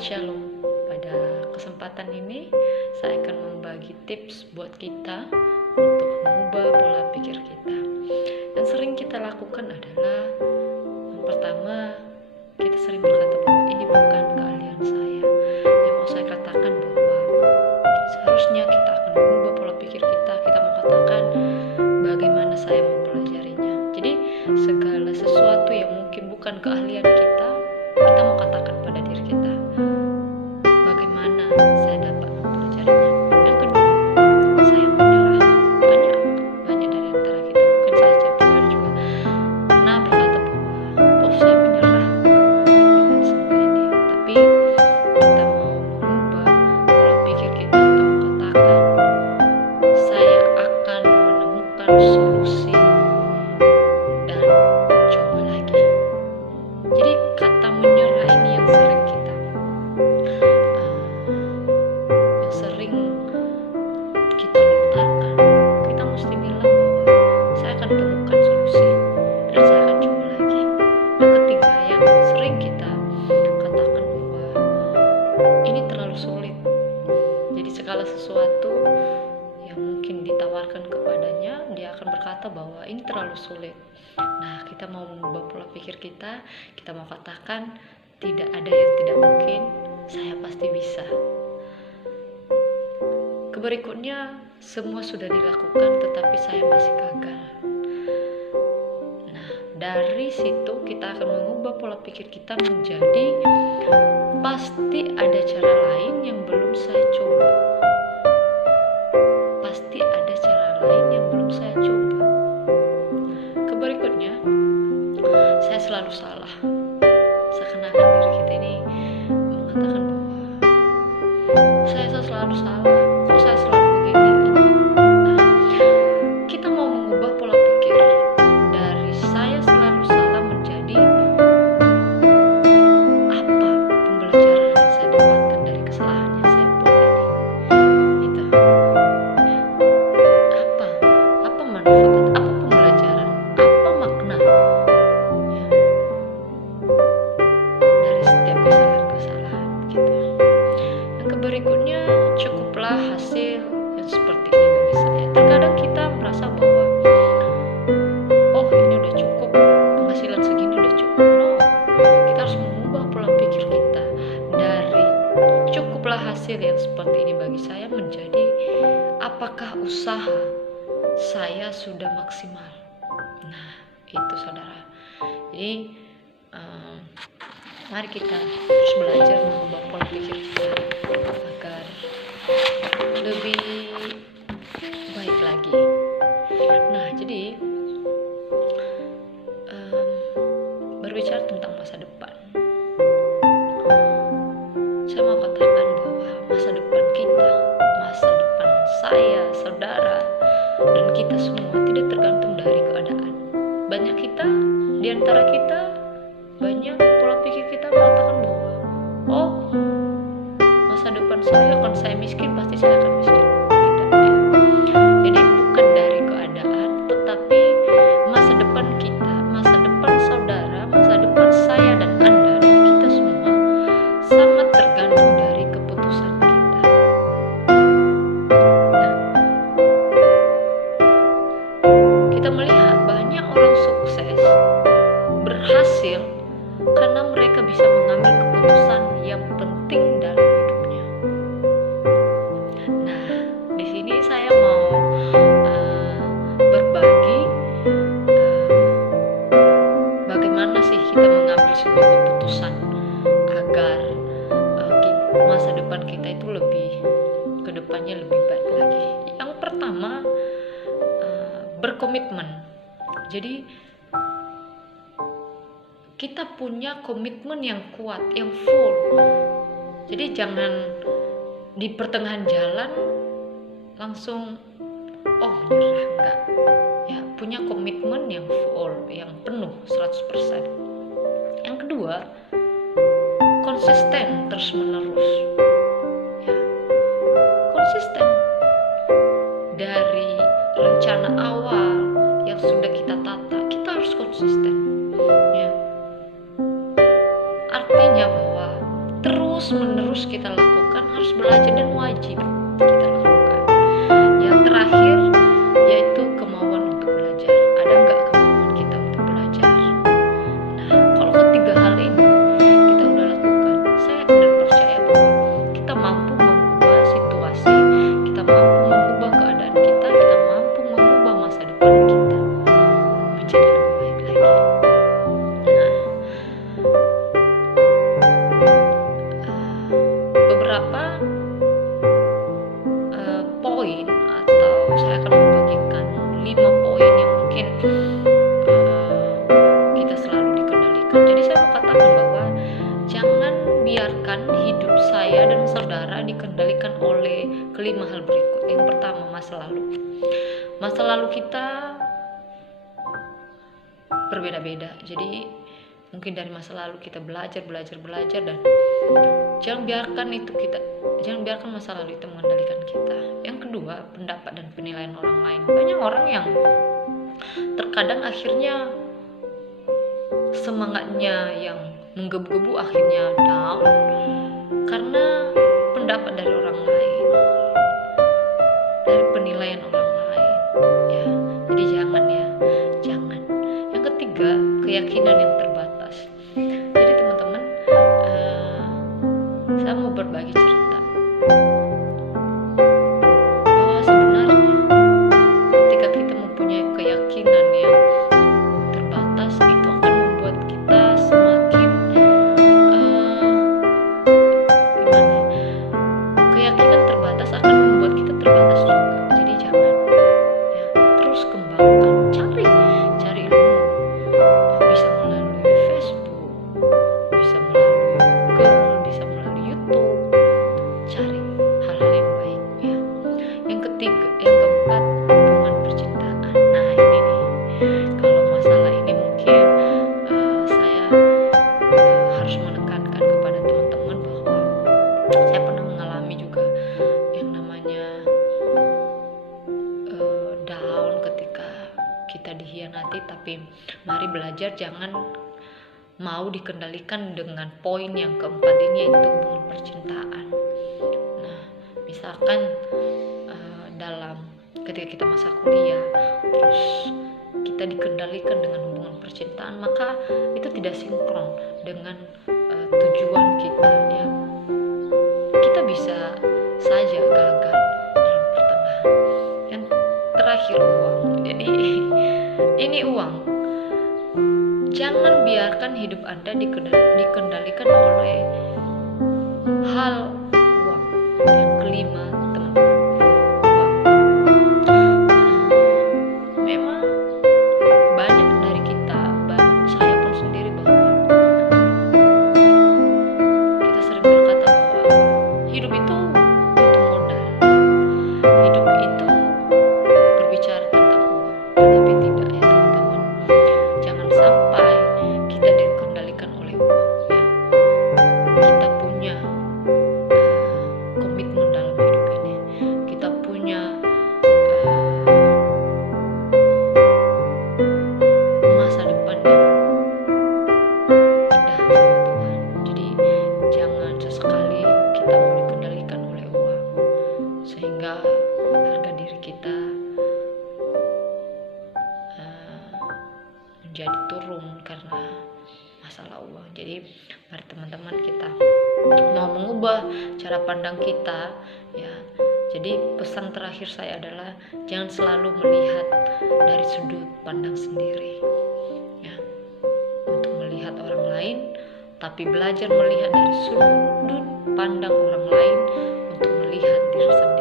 Shalom. Pada kesempatan ini saya akan membagi tips buat kita untuk mengubah pola pikir kita. Yang sering kita lakukan adalah yang pertama, kita sering berkata bahwa ini bukan keahlian saya. Yang mau saya katakan bahwa seharusnya kita akan mengubah pola pikir kita. Kita mau katakan bagaimana saya mempelajarinya. Jadi segala sesuatu yang mungkin bukan keahlian kita mau katakan pada diri kita bagaimana saya dapat mempelajarinya. Yang kedua, saya menyerah. Banyak dari antara kita, mungkin saya pribadi juga pernah berkata bahwa saya menyerah dengan semua ini. Tapi kita mau mengubah pola pikir kita mau katakan saya akan menemukan solusi dan coba lagi. Jadi kata menyerah ini yang sering kita lontarkan. Kita mesti bilang bahwa saya akan temukan solusi dan saya akan coba lagi. Yang ketiga yang sering kita katakan bahwa ini terlalu sulit. Jadi segala sesuatu yang mungkin ditawarkan kepadanya, dia akan berkata bahwa ini terlalu sulit. Nah, kita mau mengubah pola pikir kita mau katakan tidak ada yang tidak mungkin, saya pasti bisa. Berikutnya, semua sudah dilakukan tetapi saya masih gagal. Nah, dari situ kita akan mengubah pola pikir kita menjadi pasti ada cara lain yang belum saya coba. Pasti ada cara lain yang belum saya coba. Berikutnya, saya selalu salah. Seakan-akan diri kita ini mengatakan bahwa saya selalu salah. Kok saya selalu begini ini? Nah, kita mau mengubah pola pikir dari saya selalu salah menjadi apa pembelajaran yang saya dapatkan dari kesalahan yang saya buat ini? Itu. Apa manfaat? Apa pembelajaran? Apa makna? Dari setiap kesalahan kita. Yang berikutnya, cukuplah hasil yang seperti ini bagi saya. Terkadang kita merasa bahwa ini udah cukup, penghasilan segini udah cukup. No, kita harus mengubah pola pikir kita dari cukuplah hasil yang seperti ini bagi saya menjadi apakah usaha saya sudah maksimal. Nah, itu saudara. Jadi mari kita terus belajar mengubah pola pikir kita agar lebih baik lagi. Nah, jadi berbicara tentang masa depan, saya mau katakan bahwa masa depan kita, masa depan saya, saudara, dan kita semua tidak tergantung dari keadaan. Banyak kita, di antara kita, banyak pola pikir kita mengatakan bahwa masa depan saya, kalau saya miskin pasti saya akan miskin. Tidak ya. Jadi bukan dari keadaan, tetapi masa depan kita, masa depan saudara, masa depan saya dan Anda dan kita semua sangat tergantung dari keputusan kita. Nah, kita melihat banyak orang sukses berhasil karena mereka bisa mengambil keputusan yang penting dalam hidupnya. Nah, di sini saya mau berbagi bagaimana sih kita mengambil sebuah keputusan agar masa depan kita itu kedepannya lebih baik lagi. Yang pertama, berkomitmen. Jadi kita punya komitmen yang kuat, yang full. Jadi jangan di pertengahan jalan langsung menyerah, enggak. Ya, punya komitmen yang full, yang penuh 100%. Yang kedua, konsisten terus-menerus. Ya. Konsisten dari rencana awal yang sudah kita tata, kita harus konsisten. Ya. Artinya bahwa terus terus menerus kita lakukan, harus belajar dan wajib kita lakukan. Yang terakhir yaitu kemauan untuk belajar. Ada nggak kemauan kita untuk belajar? Nah, kalau ketiga hal ini kita udah lakukan, saya benar percaya bahwa kita mampu mengubah situasi, kita mampu mengubah keadaan kita mampu mengubah masa depan kita menjadi lebih baik lagi. Beberapa poin, atau saya akan membagikan 5 poin yang mungkin kita selalu dikendalikan. Jadi saya mau katakan bahwa jangan biarkan hidup saya dan saudara dikendalikan oleh kelima hal berikut. Yang pertama, masa lalu. Masa lalu kita berbeda-beda. Jadi mungkin dari masa lalu kita belajar dan jangan biarkan masa lalu itu mengendalikan kita. Yang kedua, pendapat dan penilaian orang lain. Banyak orang yang terkadang akhirnya semangatnya yang menggebu-gebu akhirnya down karena pendapat dari orang lain, dari penilaian orang lain, ya. Jadi jangan. Yang ketiga, keyakinan yang terbatas. Jadi teman-teman, saya mau berbagi cerita bahwa sebenarnya ketika kita mempunyai keyakinan yang terbatas, itu akan membuat kita semakin keyakinan terbatas akan membuat kita terbatas juga. Jadi jangan, ya, terus kembangkan, cari ilmu, bisa melalui Facebook, bisa melalui Google, bisa melalui YouTube. Cari hal-hal yang baik, ya. Yang keempat, hubungan percintaan. Nah, ini nih, kalau masalah ini mungkin saya harus menekankan kepada teman-teman bahwa saya pernah mengalami juga yang namanya down ketika kita dikhianati. Tapi mari belajar, jangan mau dikendalikan dengan poin yang keempat ini, yaitu hubungan percintaan. Nah, misalkan dalam ketika kita masa kuliah terus kita dikendalikan dengan hubungan percintaan, maka itu tidak sinkron dengan tujuan kita, ya. Kita bisa saja gagal dalam pertengahan. Yang terakhir, uang. Jadi ini uang. Jangan biarkan hidup Anda dikendalikan oleh hal uang. Yang kelima, teman-teman, uang. Memang banyak dari kita, saya pun sendiri, bahwa kita sering berkata bahwa hidup itu butuh modal. Hidup itu berbicara tentang uang, tetapi tidak, ya teman-teman. Jangan sampai kita dikendalikan oleh uang, ya. Kita punya komitmen dalam hidup ini. Kita punya masa depan yang indah sama Tuhan. Jadi jangan sesekali kita mau dikendalikan oleh uang, sehingga harga diri kita menjadi turun karena masalah uang. Jadi mari teman-teman, kita mau mengubah cara pandang kita, ya. Jadi pesan terakhir saya adalah jangan selalu melihat dari sudut pandang sendiri, ya, untuk melihat orang lain, tapi belajar melihat dari sudut pandang orang lain untuk melihat diri sendiri.